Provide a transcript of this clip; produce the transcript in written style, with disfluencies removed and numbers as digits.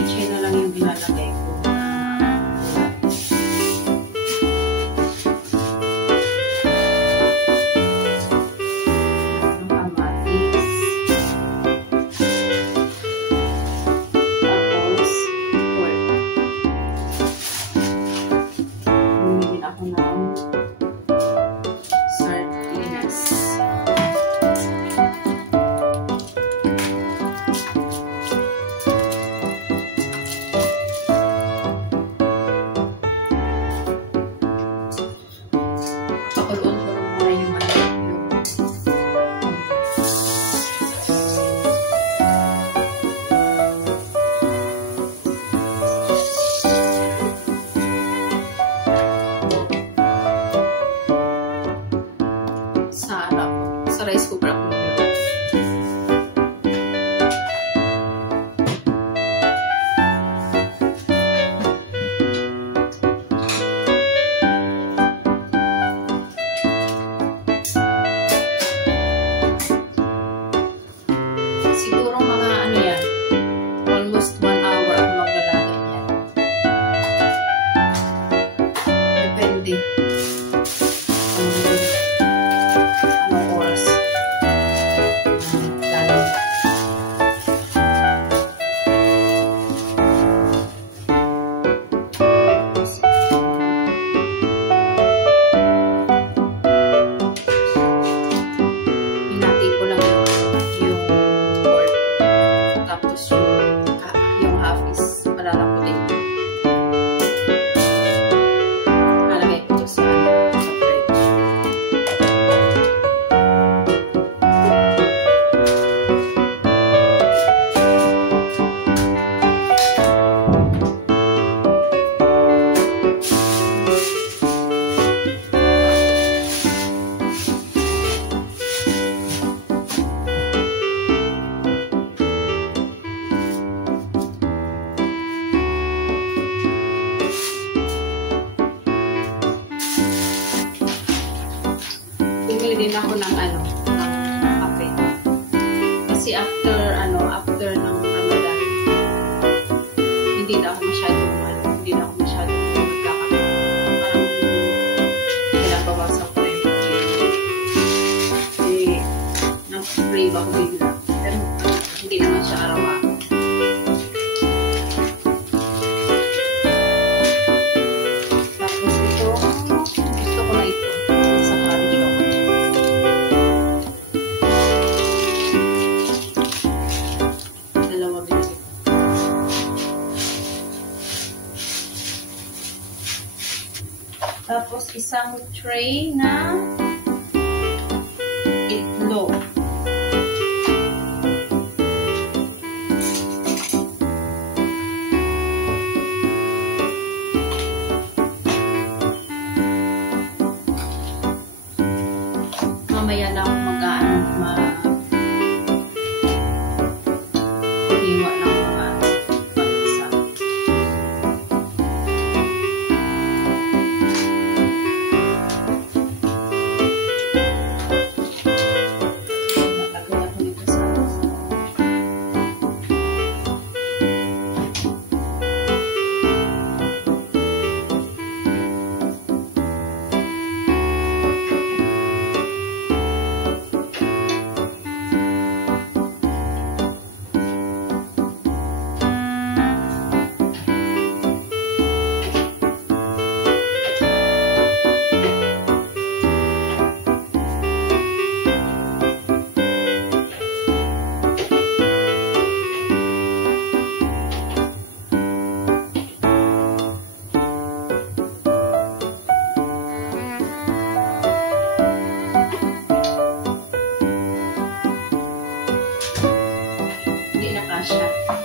peche na lang yung ilalagay ko. Sa rice cooker ako niluluto. Siguro mga ano yan, almost 1 hour ako maglalagay yan. Depende. Bumili din ako ng ng kape. Kasi after ng Ramadan, hindi na ako masyadong magkakape. Parang pinabawasan ko na yung kape. Kasi nag-crave ako bigla. Pero hindi naman siya araw-araw. Tapos, isang tray na itlog. Mamaya na ako mag-iwa ng mga pag-isa. Siya.